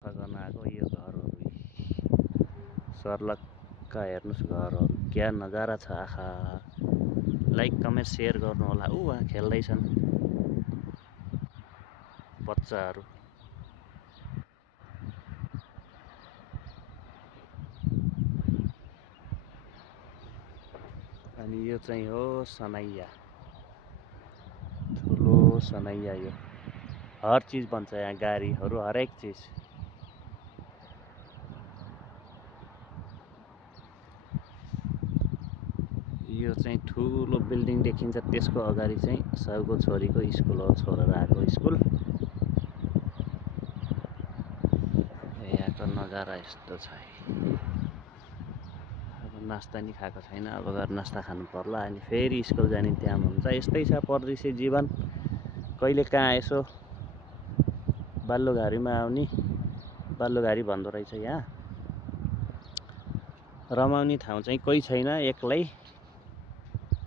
गर्न आएको यो घरहरू सर्लक्क हेर्नुहोस् घरहरू क्या नजारा छ आखा। लाइक कमेन्ट सेयर गर्नु होला। उहाँ खेल्दैछन् बच्चाहरू। अनि यो चाहिँ हो सनैया, ठुलो सनैया। यो हर चिज बन्छ यहाँ, गाडीहरू हरेक चिज। यो चाहिँ ठुलो बिल्डिङ देखिन्छ, त्यसको अगाडि चाहिँ साउको छोरीको स्कुल हो, छोडेर आएको स्कुल। यहाँको नजारा यस्तो छ। अब नास्ता नि खाएको छैन, अब गएर नास्ता खानु पर्ला, अनि फेरि स्कुल जाने टाइम हुन्छ। यस्तै छ परदेशी जीवन। कहिले कहाँ यसो बाल्लोघारीमा आउने, बाल्लोघारी भन्दो रहेछ यहाँ। रमाउने ठाउँ चाहिँ कोही छैन, एक्लै